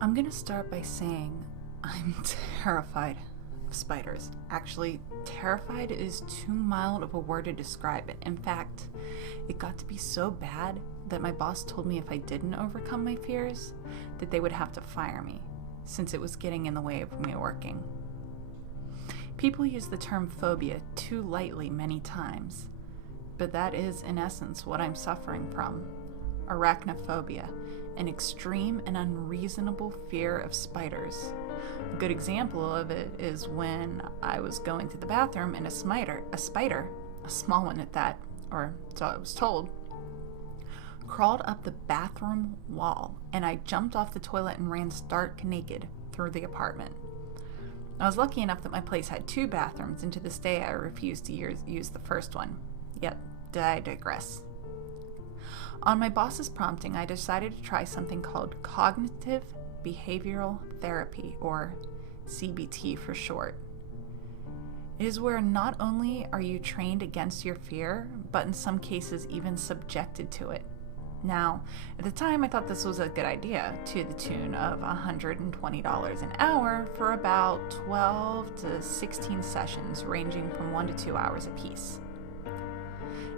I'm gonna start by saying I'm terrified of spiders. Actually, terrified is too mild of a word to describe it. In fact, it got to be so bad that my boss told me if I didn't overcome my fears, that they would have to fire me, since it was getting in the way of me working. People use the term phobia too lightly many times, but that is in essence what I'm suffering from. Arachnophobia, an extreme and unreasonable fear of spiders. A good example of it is when I was going to the bathroom and a spider, a small one at that, or so I was told, crawled up the bathroom wall, and I jumped off the toilet and ran stark naked through the apartment. I was lucky enough that my place had 2 bathrooms, and to this day I refuse to use the first one. Yet, I digress. On my boss's prompting, I decided to try something called cognitive behavioral therapy, or CBT for short. It is where not only are you trained against your fear, but in some cases even subjected to it. Now, at the time I thought this was a good idea, to the tune of $120 an hour for about 12 to 16 sessions ranging from 1 to 2 hours apiece.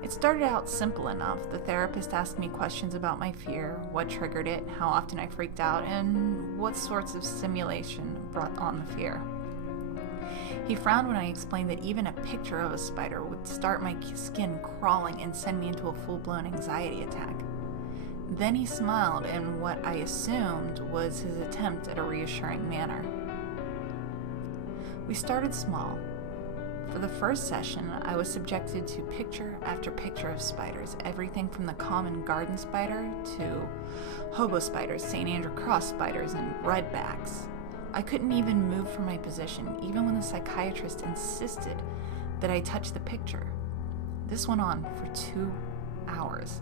It started out simple enough. The therapist asked me questions about my fear, what triggered it, how often I freaked out, and what sorts of stimulation brought on the fear. He frowned when I explained that even a picture of a spider would start my skin crawling and send me into a full-blown anxiety attack. Then he smiled in what I assumed was his attempt at a reassuring manner. We started small. For the first session, I was subjected to picture after picture of spiders, everything from the common garden spider to hobo spiders, St. Andrew cross spiders, and redbacks. I couldn't even move from my position, even when the psychiatrist insisted that I touch the picture. This went on for 2 hours.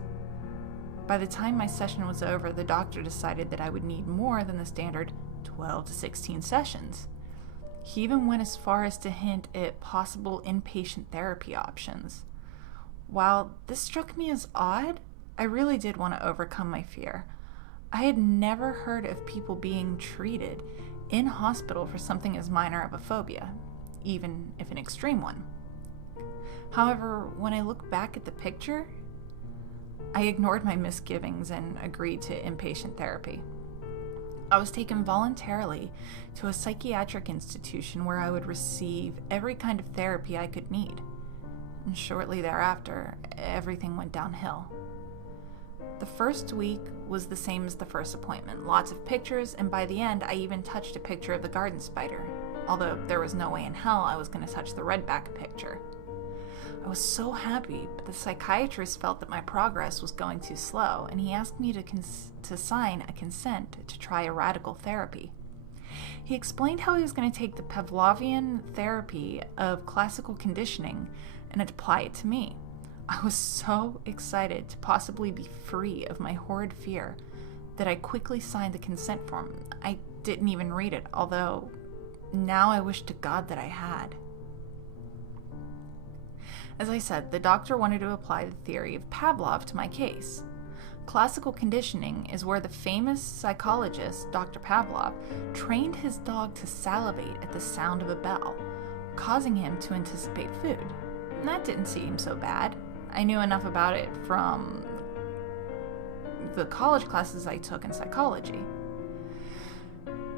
By the time my session was over, the doctor decided that I would need more than the standard 12 to 16 sessions. He even went as far as to hint at possible inpatient therapy options. While this struck me as odd, I really did want to overcome my fear. I had never heard of people being treated in hospital for something as minor of a phobia, even if an extreme one. However, when I look back at the picture, I ignored my misgivings and agreed to inpatient therapy. I was taken voluntarily to a psychiatric institution where I would receive every kind of therapy I could need. And shortly thereafter, everything went downhill. The first week was the same as the first appointment. Lots of pictures, and by the end, I even touched a picture of the garden spider, although there was no way in hell I was going to touch the redback picture. I was so happy, but the psychiatrist felt that my progress was going too slow, and he asked me to sign a consent to try a radical therapy. He explained how he was going to take the Pavlovian therapy of classical conditioning and apply it to me. I was so excited to possibly be free of my horrid fear that I quickly signed the consent form. I didn't even read it, although now I wish to God that I had. As I said, the doctor wanted to apply the theory of Pavlov to my case. Classical conditioning is where the famous psychologist, Dr. Pavlov, trained his dog to salivate at the sound of a bell, causing him to anticipate food. And that didn't seem so bad. I knew enough about it from the college classes I took in psychology.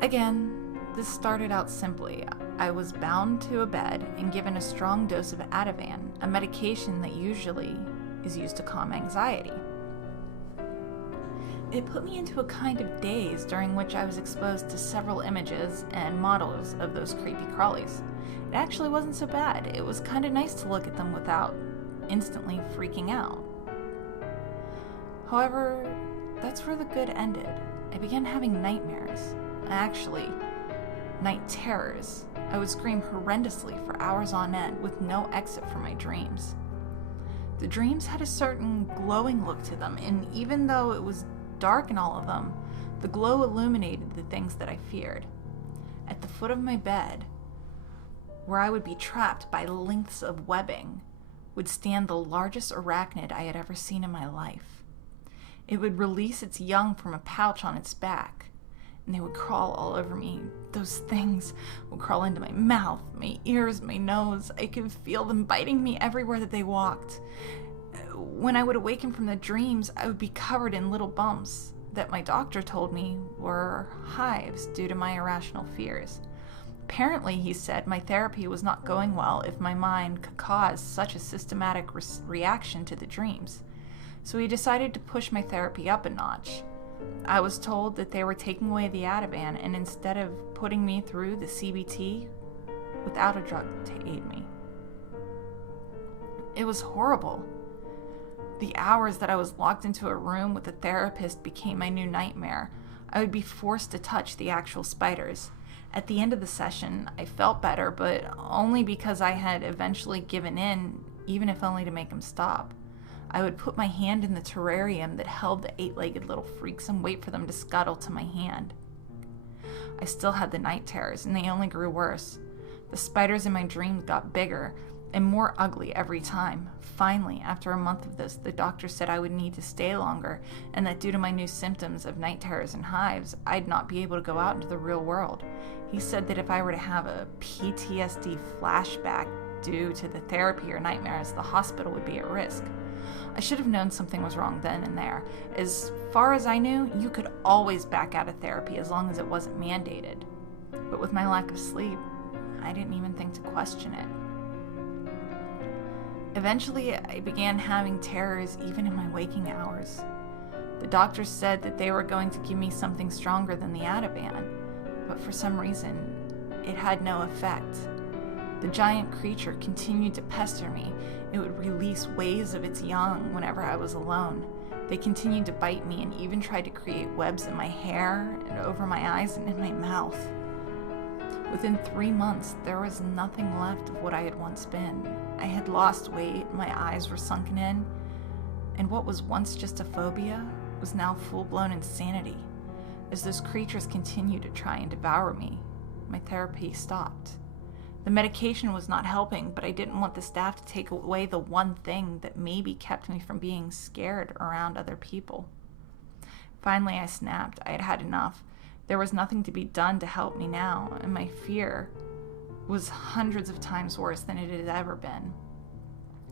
Again, this started out simply. I was bound to a bed and given a strong dose of Ativan, a medication that usually is used to calm anxiety. It put me into a kind of daze during which I was exposed to several images and models of those creepy crawlies. It actually wasn't so bad. It was kind of nice to look at them without instantly freaking out. However, that's where the good ended. I began having nightmares. Actually, night terrors. I would scream horrendously for hours on end with no exit from my dreams. The dreams had a certain glowing look to them, and even though it was dark in all of them, the glow illuminated the things that I feared. At the foot of my bed, where I would be trapped by lengths of webbing, would stand the largest arachnid I had ever seen in my life. It would release its young from a pouch on its back, and they would crawl all over me. Those things would crawl into my mouth, my ears, my nose. I could feel them biting me everywhere that they walked. When I would awaken from the dreams, I would be covered in little bumps that my doctor told me were hives due to my irrational fears. Apparently, he said, my therapy was not going well if my mind could cause such a systematic reaction to the dreams. So he decided to push my therapy up a notch. I was told that they were taking away the Ativan, and instead of putting me through the CBT without a drug to aid me. It was horrible. The hours that I was locked into a room with a therapist became my new nightmare. I would be forced to touch the actual spiders. At the end of the session, I felt better, but only because I had eventually given in, even if only to make them stop. I would put my hand in the terrarium that held the 8-legged little freaks and wait for them to scuttle to my hand. I still had the night terrors, and they only grew worse. The spiders in my dreams got bigger and more ugly every time. Finally, after a month of this, the doctor said I would need to stay longer, and that due to my new symptoms of night terrors and hives, I'd not be able to go out into the real world. He said that if I were to have a PTSD flashback due to the therapy or nightmares, the hospital would be at risk. I should have known something was wrong then and there. As far as I knew, you could always back out of therapy as long as it wasn't mandated. But with my lack of sleep, I didn't even think to question it. Eventually, I began having terrors even in my waking hours. The doctors said that they were going to give me something stronger than the Ativan, but for some reason, it had no effect. The giant creature continued to pester me. It would release waves of its young whenever I was alone. They continued to bite me and even tried to create webs in my hair and over my eyes and in my mouth. Within 3 months, there was nothing left of what I had once been. I had lost weight, my eyes were sunken in, and what was once just a phobia was now full-blown insanity. As those creatures continued to try and devour me, my therapy stopped. The medication was not helping, but I didn't want the staff to take away the one thing that maybe kept me from being scared around other people. Finally, I snapped. I had had enough. There was nothing to be done to help me now, and my fear was hundreds of times worse than it had ever been.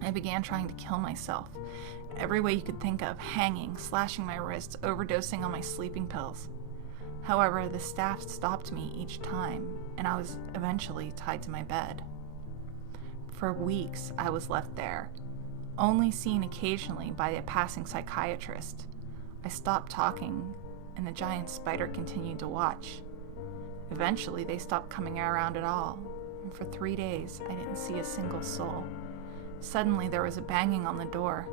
I began trying to kill myself. Every way you could think of, hanging, slashing my wrists, overdosing on my sleeping pills. However, the staff stopped me each time, and I was eventually tied to my bed. For weeks, I was left there, only seen occasionally by a passing psychiatrist. I stopped talking, and the giant spider continued to watch. Eventually, they stopped coming around at all, and for 3 days, I didn't see a single soul. Suddenly, there was a banging on the door.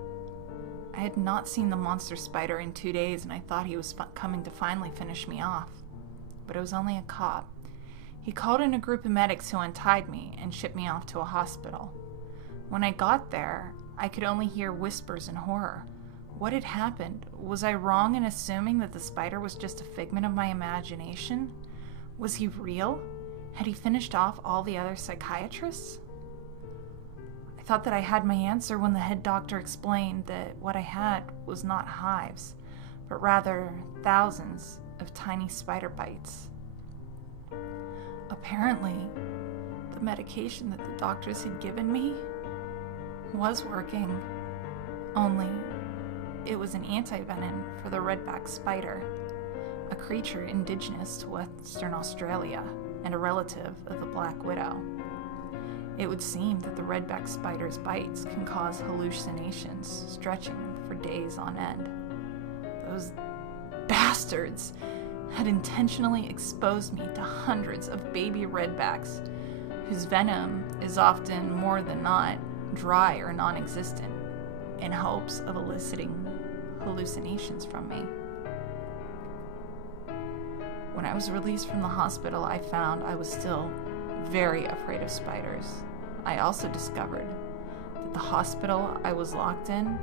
I had not seen the monster spider in 2 days, and I thought he was coming to finally finish me off. But it was only a cop. He called in a group of medics who untied me and shipped me off to a hospital. When I got there, I could only hear whispers in horror. What had happened? Was I wrong in assuming that the spider was just a figment of my imagination? Was he real? Had he finished off all the other psychiatrists? I thought that I had my answer when the head doctor explained that what I had was not hives, but rather thousands of tiny spider bites. Apparently, the medication that the doctors had given me was working, only it was an anti-venom for the redback spider, a creature indigenous to Western Australia and a relative of the black widow. It would seem that the redback spider's bites can cause hallucinations stretching for days on end. Those bastards had intentionally exposed me to hundreds of baby redbacks, whose venom is often more than not dry or non-existent, in hopes of eliciting hallucinations from me. When I was released from the hospital, I found I was still very afraid of spiders. I also discovered that the hospital I was locked in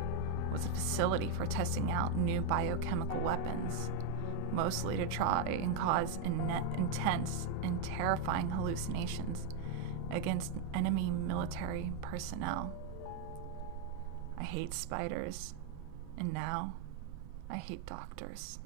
was a facility for testing out new biochemical weapons, mostly to try and cause intense and terrifying hallucinations against enemy military personnel. I hate spiders, and now I hate doctors.